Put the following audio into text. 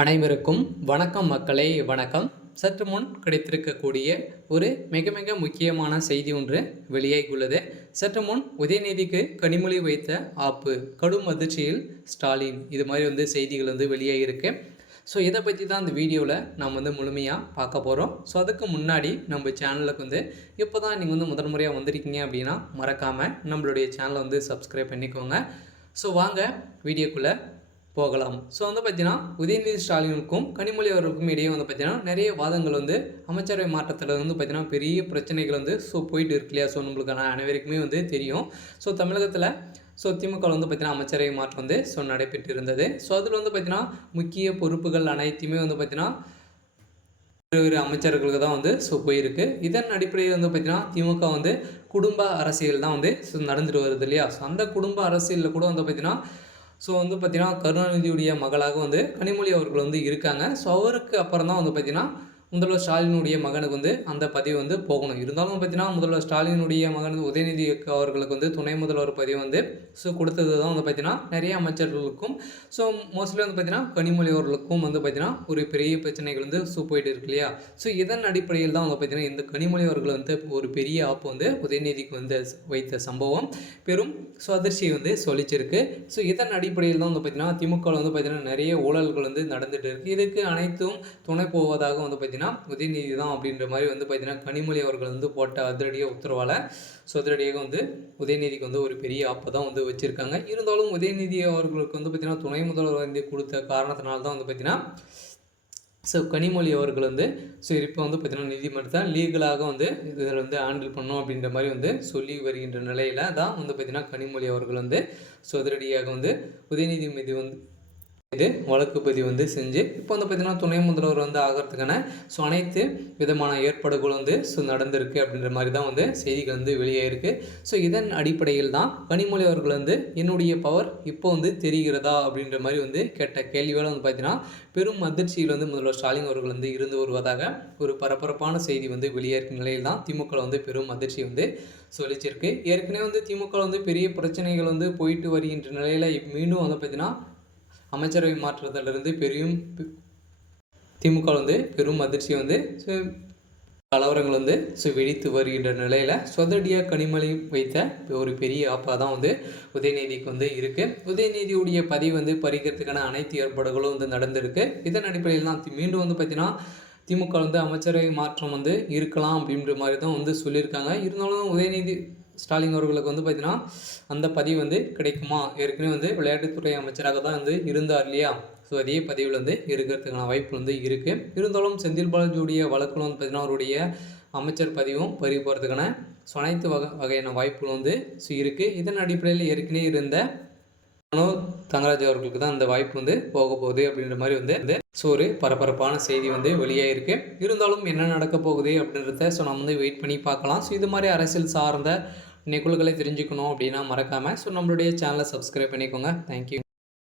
அனைவருக்கும் வணக்கம் மக்களே, வணக்கம். சற்று முன் கிடைத்திருக்கக்கூடிய ஒரு மிக மிக முக்கியமான செய்தி ஒன்று வெளியாகியுள்ளது. சற்று முன் உதயநிதிக்கு கனிமொழி வைத்த ஆப்பு, கடும் அதிர்ச்சியில் ஸ்டாலின், இது மாதிரி செய்திகள் வெளியாகிருக்கு. ஸோ இதை பற்றி தான் இந்த வீடியோவில் நாம் முழுமையாக பார்க்க போகிறோம். ஸோ அதுக்கு முன்னாடி நம்ம சேனலுக்கு இப்போ தான் நீங்கள் முதல் முறையாக வந்திருக்கீங்க அப்படின்னா மறக்காமல் நம்மளுடைய சேனலை சப்ஸ்கிரைப் பண்ணிக்கோங்க. ஸோ வாங்க வீடியோக்குள்ளே போகலாம். ஸோ பார்த்தீங்கன்னா உதயநிதி ஸ்டாலினுக்கும் கனிமொழி அவர்களுக்கும் இடையே பார்த்தீங்கன்னா நிறைய வாதங்கள் அமைச்சரவை மாற்றத்தில் பார்த்தீங்கன்னா பெரிய பிரச்சனைகள் போயிட்டு இருக்கு இல்லையா. ஸோ நம்மளுக்கான அனைவருக்குமே தெரியும். ஸோ தமிழகத்தில் திமுக பார்த்தீங்கன்னா அமைச்சரவை மாற்றம் நடைபெற்று இருந்தது. ஸோ அதில் பார்த்தீங்கன்னா முக்கிய பொறுப்புகள் அனைத்தையுமே பார்த்தீங்கன்னா வேறு அமைச்சர்களுக்கு தான் போயிருக்கு. இதன் அடிப்படையில் பார்த்தீங்கன்னா திமுக குடும்ப அரசியல் தான் நடந்துட்டு வருது இல்லையா. ஸோ அந்த குடும்ப அரசியலில் கூட பார்த்தீங்கன்னா பார்த்தீங்கன்னா கருணாநிதியுடைய மகளாக கனிமொழி அவர்கள் இருக்காங்க. ஸோ அவருக்கு அப்புறம் தான் பார்த்தீங்கன்னா முதல்வர் ஸ்டாலினுடைய மகனுக்கு அந்த பதவி போகணும். இருந்தாலும் பார்த்தீங்கன்னா முதல்வர் ஸ்டாலினுடைய மகன் உதயநிதி அவர்களுக்கு துணை முதல்வர் பதவி கொடுத்தது தான் பார்த்தீங்கன்னா நிறைய அமைச்சர்களுக்கும் மோஸ்ட்லி பார்த்தீங்கன்னா கனிமொழி அவர்களுக்கும் பார்த்தீங்கன்னா ஒரு பெரிய பிரச்சனைகள் போயிட்டு இருக்கு இல்லையா. ஸோ இதன் அடிப்படையில் தான் பார்த்தீங்கன்னா இந்த கனிமொழி அவர்கள் ஒரு பெரிய ஆப்பு உதயநிதிக்கு வைத்த சம்பவம் பெரும் அதிர்ச்சியை சொல்லிச்சிருக்கு. ஸோ இதன் அடிப்படையில் தான் பார்த்தீங்கன்னா திமுக பார்த்தீங்கன்னா நிறைய ஊழல்கள் நடந்துட்டு இருக்கு. இதுக்கு அனைத்தும் துணை போவதாக பார்த்தீங்கன்னா உதயநிதி தான் அப்படின்ற மாதிரி பார்த்தீங்கன்னா கனிமொழி அவர்கள் போட்ட அதிரடியாக உத்தரவால் அதிரடியாக உதயநிதிக்கு ஒரு பெரிய ஆப்பை தான் வச்சுருக்காங்க. இருந்தாலும் உதயநிதி அவர்களுக்கு பார்த்தீங்கன்னா துணை முதல்வர் கொடுத்த காரணத்தினால தான் பார்த்தீங்கன்னா கனிமொழி அவர்கள் இப்போ பார்த்தீங்கன்னா நீதிமன்றத்தை லீகலாக இதில் ஹேண்டில் பண்ணோம் அப்படின்ற மாதிரி சொல்லி வருகின்ற நிலையில் தான் பார்த்தீங்கன்னா கனிமொழி அவர்கள் அதிரடியாக உதயநிதி மீது இது வழக்கு பதிவு செஞ்சு இப்போ பார்த்தீங்கன்னா துணை முதல்வர் ஆகிறதுக்கான அனைத்து விதமான ஏற்பாடுகளும் நடந்திருக்கு அப்படின்ற மாதிரி தான் செய்திகள் வெளியாயிருக்கு. ஸோ இதன் அடிப்படையில் தான் கனிமொழி அவர்கள் என்னுடைய பவர் இப்போ தெரிகிறதா அப்படின்ற மாதிரி கேட்ட கேள்வியால் பார்த்தீங்கன்னா பெரும் அதிர்ச்சியில் முதல்வர் ஸ்டாலின் அவர்கள் இருந்து வருவதாக ஒரு பரபரப்பான செய்தி வெளியாயிருக்கும் நிலையில் தான் திமுக பெரும் அதிர்ச்சி சொல்லிச்சிருக்கு. ஏற்கனவே திமுக பெரிய பிரச்சனைகள் போயிட்டு வருகின்ற நிலையில் மீண்டும் பார்த்தீங்கன்னா அமைச்சரவை மாற்றத்திலிருந்து திமுக பெரும் அதிர்ச்சி கலவரங்கள் வெடித்து வருகின்ற நிலையில் சொதடியாக கனிமொழி வைத்த ஒரு பெரிய ஆப்பாக தான் உதயநிதிக்கு இருக்குது. உதயநிதியுடைய பதவி பறிக்கிறதுக்கான அனைத்து ஏற்பாடுகளும் நடந்திருக்கு. இதன் அடிப்படையில் தான் மீண்டும் பார்த்தீங்கன்னா திமுக அமைச்சரவை மாற்றம் இருக்கலாம் அப்படின்ற மாதிரி தான் சொல்லியிருக்காங்க. இருந்தாலும் உதயநிதி ஸ்டாலின் அவர்களுக்கு பார்த்தீங்கன்னா அந்த பதவி கிடைக்குமா? ஏற்கனவே விளையாட்டுத்துறை அமைச்சராக தான் இருந்தார் இல்லையா. ஸோ அதே பதவியில் இருக்கிறதுக்கான வாய்ப்பு இருக்குது. இருந்தாலும் செந்தில் பாலாஜியுடைய வழக்கில் பார்த்தீங்கன்னா அவருடைய அமைச்சர் பதவியும் பறி போகிறதுக்கான அனைத்து வகையான வாய்ப்புகள் இருக்குது. இதன் அடிப்படையில் ஏற்கனவே இருந்த மனோஜ் தங்கராஜ் அவர்களுக்கு தான் அந்த வாய்ப்பு போக போகுது அப்படின்ற மாதிரி ஒரு பரபரப்பான செய்தி வெளியாகிருக்கு. இருந்தாலும் என்ன நடக்க போகுது அப்படின்றத நம்ம வெயிட் பண்ணி பார்க்கலாம். ஸோ இது மாதிரி அரசியல் சார்ந்த நிகழ்வுகளை தெரிஞ்சுக்கணும் அப்படின்னா மறக்காமல் நம்மளுடைய சேனலை சப்ஸ்கிரைப் பண்ணிக்கோங்க. தேங்க்யூ.